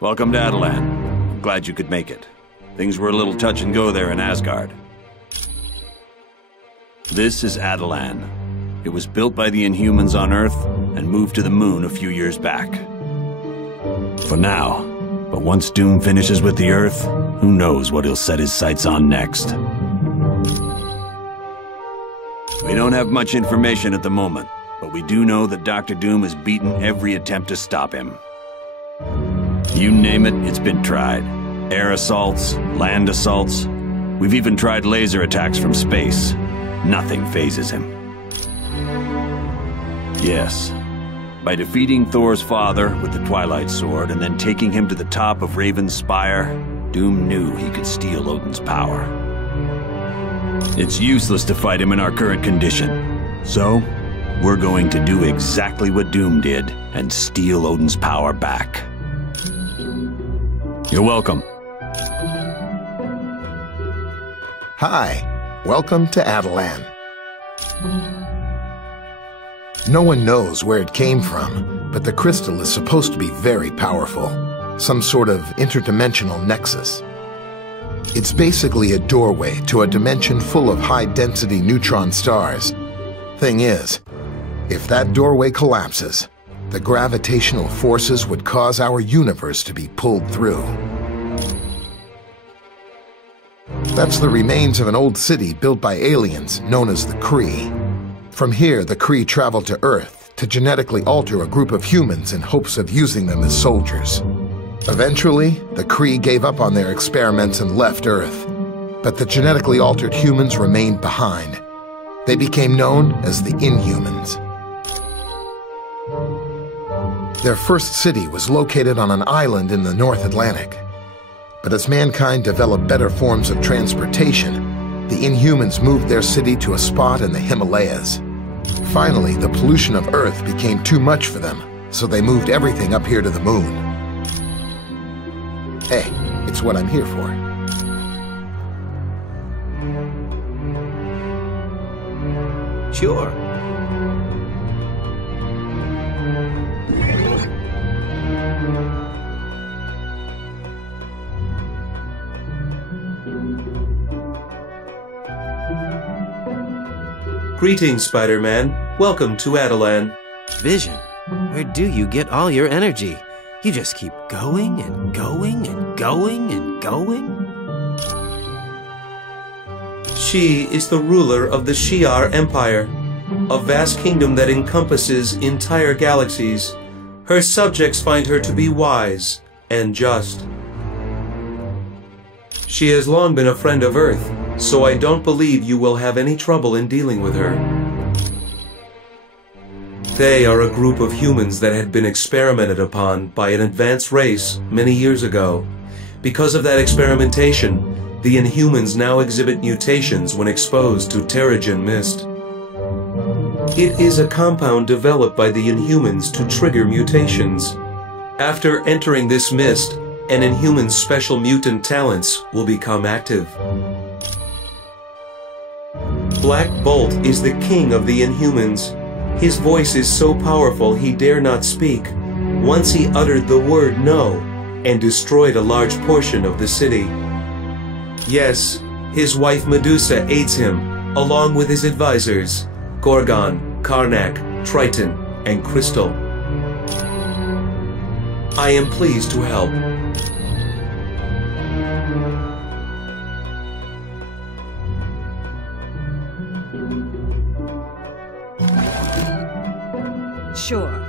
Welcome to Adelan. I'm glad you could make it. Things were a little touch and go there in Asgard. This is Adelan. It was built by the Inhumans on Earth and moved to the moon a few years back. For now. But once Doom finishes with the Earth, who knows what he'll set his sights on next. We don't have much information at the moment, but we do know that Dr. Doom has beaten every attempt to stop him. You name it, it's been tried. Air assaults, land assaults. We've even tried laser attacks from space. Nothing phases him. Yes. By defeating Thor's father with the Twilight Sword and then taking him to the top of Raven's Spire, Doom knew he could steal Odin's power. It's useless to fight him in our current condition. So, we're going to do exactly what Doom did and steal Odin's power back. You're welcome. Hi, welcome to Adelan. No one knows where it came from, but the crystal is supposed to be very powerful. Some sort of interdimensional nexus. It's basically a doorway to a dimension full of high-density neutron stars. Thing is, if that doorway collapses, the gravitational forces would cause our universe to be pulled through. That's the remains of an old city built by aliens known as the Kree. From here, the Kree traveled to Earth to genetically alter a group of humans in hopes of using them as soldiers. Eventually, the Kree gave up on their experiments and left Earth, but the genetically altered humans remained behind. They became known as the Inhumans. Their first city was located on an island in the North Atlantic. But as mankind developed better forms of transportation, the Inhumans moved their city to a spot in the Himalayas. Finally, the pollution of Earth became too much for them, so they moved everything up here to the moon. Hey, it's what I'm here for. Sure. Greetings, Spider-Man. Welcome to Adelan. Vision, where do you get all your energy? You just keep going and going and going and going. She is the ruler of the Shi'ar Empire, a vast kingdom that encompasses entire galaxies. Her subjects find her to be wise and just. She has long been a friend of Earth, so I don't believe you will have any trouble in dealing with her. They are a group of humans that had been experimented upon by an advanced race many years ago. Because of that experimentation, the Inhumans now exhibit mutations when exposed to Terrigen mist. It is a compound developed by the Inhumans to trigger mutations. After entering this mist, an Inhuman's special mutant talents will become active. Black Bolt is the king of the Inhumans. His voice is so powerful he dare not speak. Once he uttered the word no, and destroyed a large portion of the city. Yes, his wife Medusa aids him, along with his advisors, Gorgon, Karnak, Triton, and Crystal. I am pleased to help. Sure.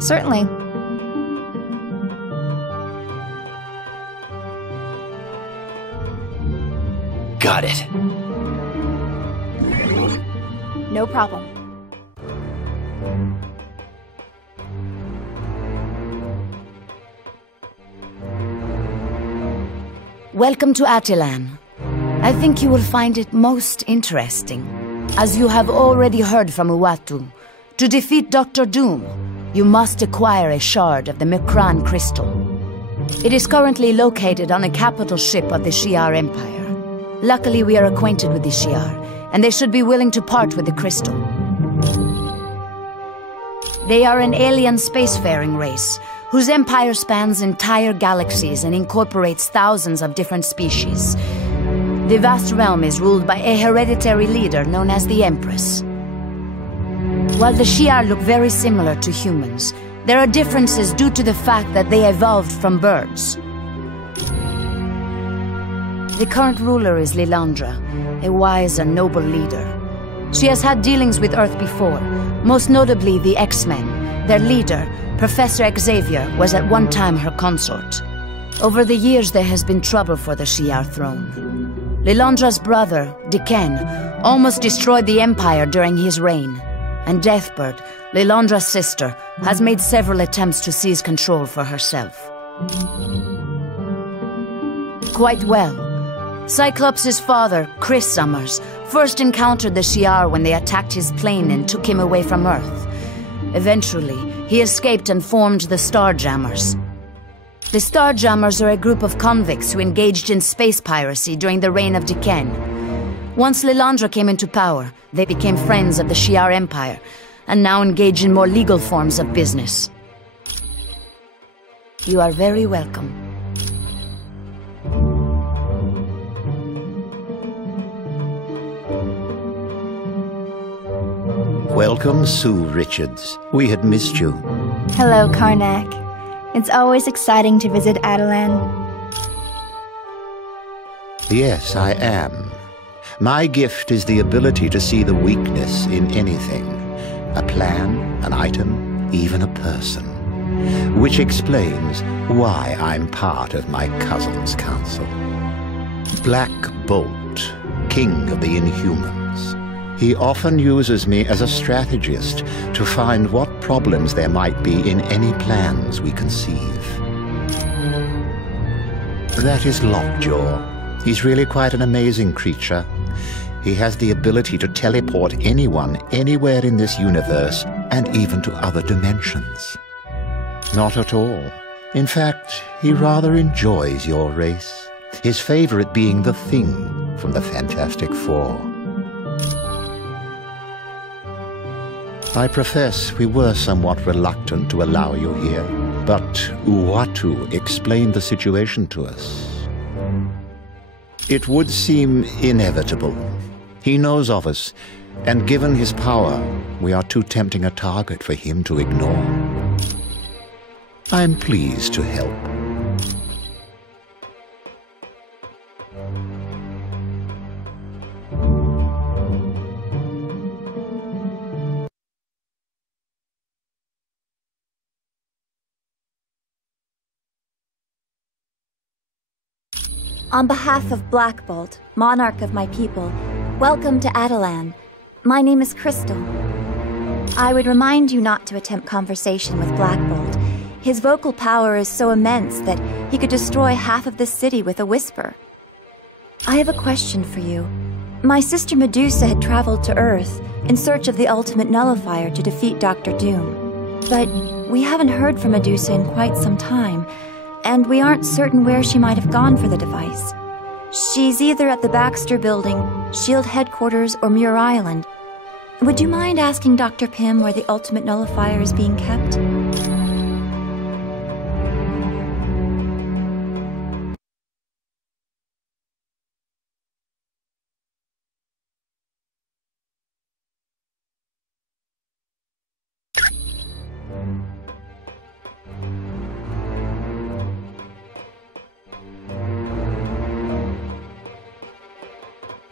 Certainly. Got it. No problem. Welcome to Adelan. I think you will find it most interesting. As you have already heard from Uatu, to defeat Dr. Doom, you must acquire a shard of the Mikran crystal. It is currently located on a capital ship of the Shi'ar Empire. Luckily, we are acquainted with the Shi'ar, and they should be willing to part with the crystal. They are an alien spacefaring race, whose empire spans entire galaxies and incorporates thousands of different species. The vast realm is ruled by a hereditary leader known as the Empress. While the Shi'ar look very similar to humans, there are differences due to the fact that they evolved from birds. The current ruler is Lilandra, a wise and noble leader. She has had dealings with Earth before, most notably the X-Men. Their leader, Professor Xavier, was at one time her consort. Over the years there has been trouble for the Shi'ar throne. Lilandra's brother, Diken, almost destroyed the Empire during his reign. And Deathbird, Lilandra's sister, has made several attempts to seize control for herself. Quite well. Cyclops' father, Chris Summers, first encountered the Shi'ar when they attacked his plane and took him away from Earth. Eventually, he escaped and formed the Starjammers. The Starjammers are a group of convicts who engaged in space piracy during the reign of Diken. Once Lilandra came into power, they became friends of the Shi'ar Empire, and now engage in more legal forms of business. You are very welcome. Welcome, Sue Richards. We had missed you. Hello, Karnak. It's always exciting to visit Adelan. Yes, I am. My gift is the ability to see the weakness in anything. A plan, an item, even a person. Which explains why I'm part of my cousin's council. Black Bolt, king of the Inhumans. He often uses me as a strategist to find what problems there might be in any plans we conceive. That is Lockjaw. He's really quite an amazing creature. He has the ability to teleport anyone, anywhere in this universe, and even to other dimensions. Not at all. In fact, he rather enjoys your race, his favorite being the Thing from the Fantastic Four. I profess we were somewhat reluctant to allow you here, but Uatu explained the situation to us. It would seem inevitable. He knows of us, and given his power, we are too tempting a target for him to ignore. I'm pleased to help. On behalf of Black Bolt, monarch of my people, welcome to Adelan. My name is Crystal. I would remind you not to attempt conversation with Black Bolt. His vocal power is so immense that he could destroy half of this city with a whisper. I have a question for you. My sister Medusa had traveled to Earth in search of the ultimate nullifier to defeat Dr. Doom. But we haven't heard from Medusa in quite some time, and we aren't certain where she might have gone for the device. She's either at the Baxter Building, SHIELD Headquarters, or Muir Island. Would you mind asking Dr. Pym where the ultimate nullifier is being kept?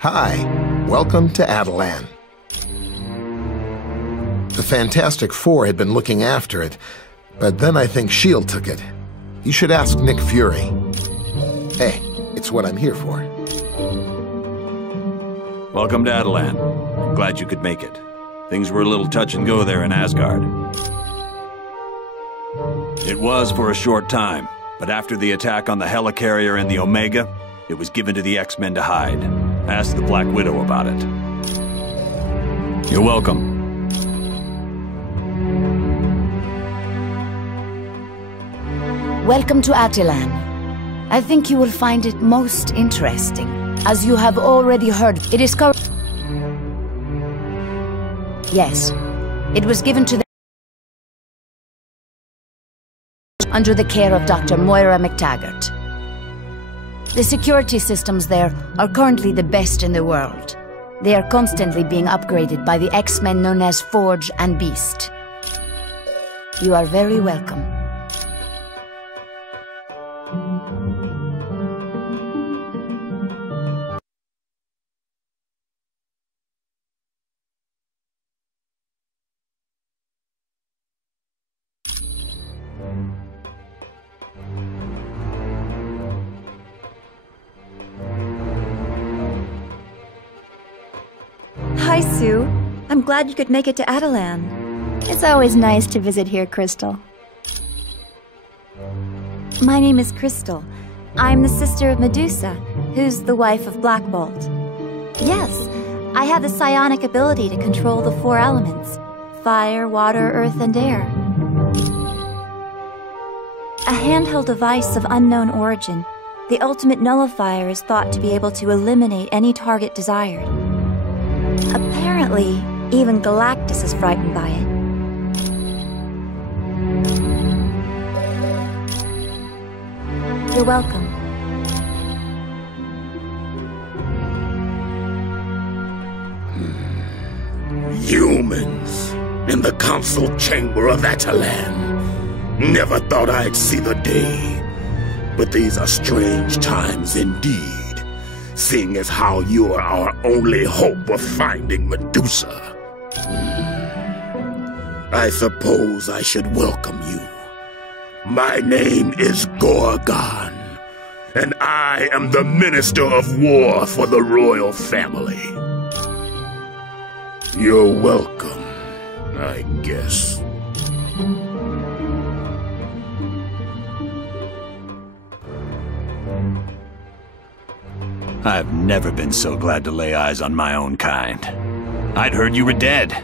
Hi, welcome to Adelan. The Fantastic Four had been looking after it, but then I think S.H.I.E.L.D. took it. You should ask Nick Fury. Hey, it's what I'm here for. Welcome to Adelan. I'm glad you could make it. Things were a little touch and go there in Asgard. It was for a short time, but after the attack on the helicarrier and the Omega, it was given to the X-Men to hide. Ask the Black Widow about it. You're welcome. Welcome to Attilan. I think you will find it most interesting. As you have already heard, it is Yes, it was given to under the care of Dr. Moira McTaggart. The security systems there are currently the best in the world. They are constantly being upgraded by the X-Men known as Forge and Beast. You are very welcome. Hi, Sue. I'm glad you could make it to Attilan. It's always nice to visit here, Crystal. My name is Crystal. I'm the sister of Medusa, who's the wife of Black Bolt. Yes, I have the psionic ability to control the 4 elements: fire, water, earth, and air. A handheld device of unknown origin, the ultimate nullifier is thought to be able to eliminate any target desired. Apparently, even Galactus is frightened by it. You're welcome. Humans in the council chamber of Attilan. Never thought I'd see the day. But these are strange times indeed, seeing as how you are our only hope of finding Medusa. I suppose I should welcome you. My name is Gorgon, and I am the Minister of War for the royal family. You're welcome, I guess. I've never been so glad to lay eyes on my own kind. I'd heard you were dead.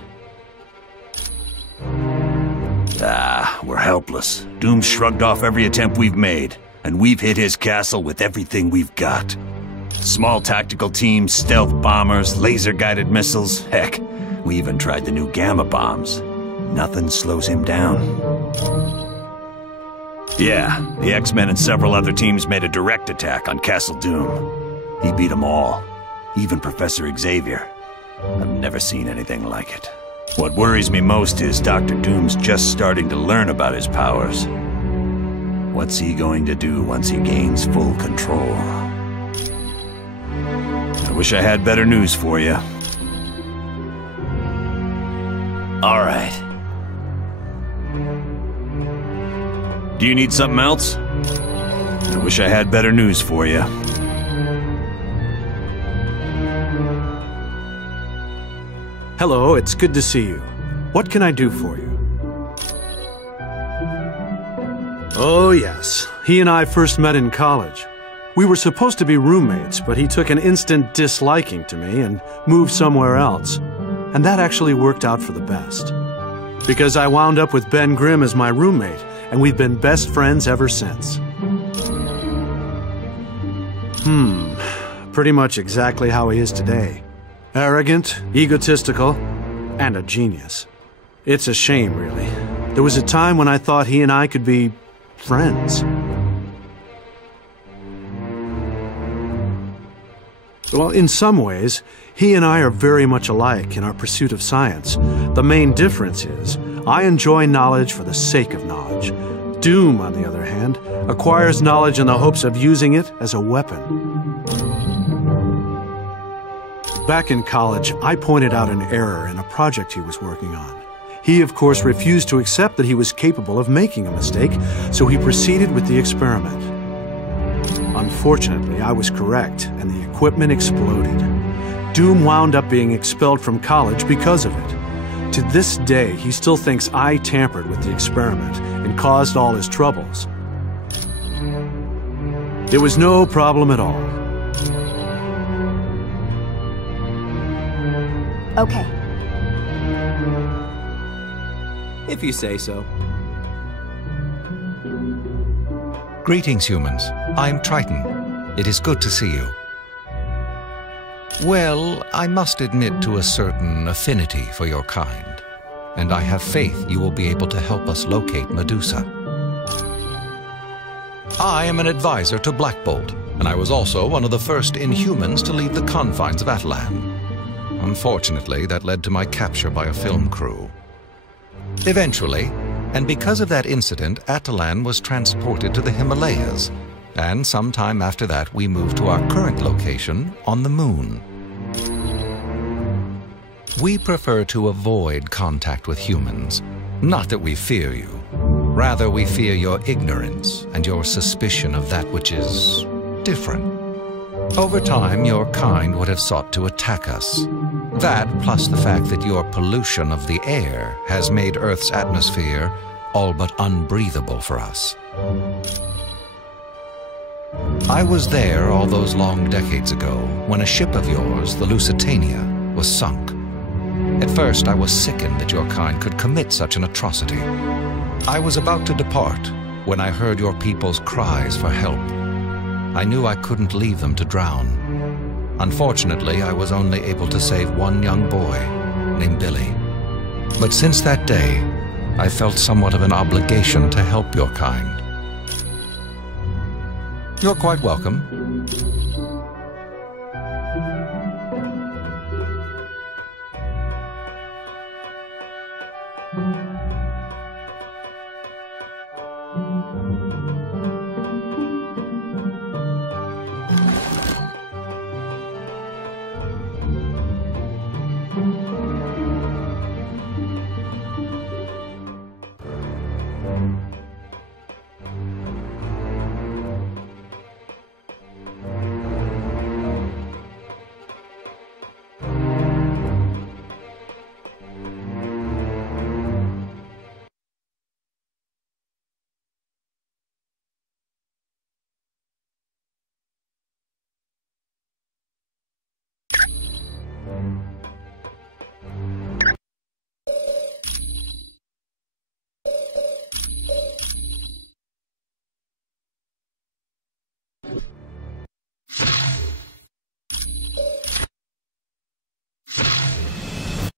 We're helpless. Doom shrugged off every attempt we've made, and we've hit his castle with everything we've got. Small tactical teams, stealth bombers, laser-guided missiles, heck, we even tried the new gamma bombs. Nothing slows him down. Yeah, the X-Men and several other teams made a direct attack on Castle Doom. He beat them all, even Professor Xavier. I've never seen anything like it. What worries me most is Dr. Doom's just starting to learn about his powers. What's he going to do once he gains full control? I wish I had better news for you. All right. Do you need something else? I wish I had better news for you. Hello, it's good to see you. What can I do for you? Oh yes, he and I first met in college. We were supposed to be roommates, but he took an instant disliking to me and moved somewhere else. And that actually worked out for the best. Because I wound up with Ben Grimm as my roommate, and we've been best friends ever since. Pretty much exactly how he is today. Arrogant, egotistical, and a genius. It's a shame, really. There was a time when I thought he and I could be friends. Well, in some ways, he and I are very much alike in our pursuit of science. The main difference is, I enjoy knowledge for the sake of knowledge. Doom, on the other hand, acquires knowledge in the hopes of using it as a weapon. Back in college, I pointed out an error in a project he was working on. He, of course, refused to accept that he was capable of making a mistake, so he proceeded with the experiment. Unfortunately, I was correct, and the equipment exploded. Doom wound up being expelled from college because of it. To this day, he still thinks I tampered with the experiment and caused all his troubles. It was no problem at all. Okay. If you say so. Greetings, humans. I'm Triton. It is good to see you. Well, I must admit to a certain affinity for your kind, and I have faith you will be able to help us locate Medusa. I am an advisor to Black Bolt, and I was also one of the first Inhumans to leave the confines of Atalan. Unfortunately, that led to my capture by a film crew. Eventually, and because of that incident, Atalan was transported to the Himalayas, and sometime after that we moved to our current location on the Moon. We prefer to avoid contact with humans. Not that we fear you. Rather, we fear your ignorance and your suspicion of that which is different. Over time, your kind would have sought to attack us. That, plus the fact that your pollution of the air has made Earth's atmosphere all but unbreathable for us. I was there all those long decades ago when a ship of yours, the Lusitania, was sunk. At first, I was sickened that your kind could commit such an atrocity. I was about to depart when I heard your people's cries for help. I knew I couldn't leave them to drown. Unfortunately, I was only able to save one young boy named Billy. But since that day, I felt somewhat of an obligation to help your kind. You're quite welcome.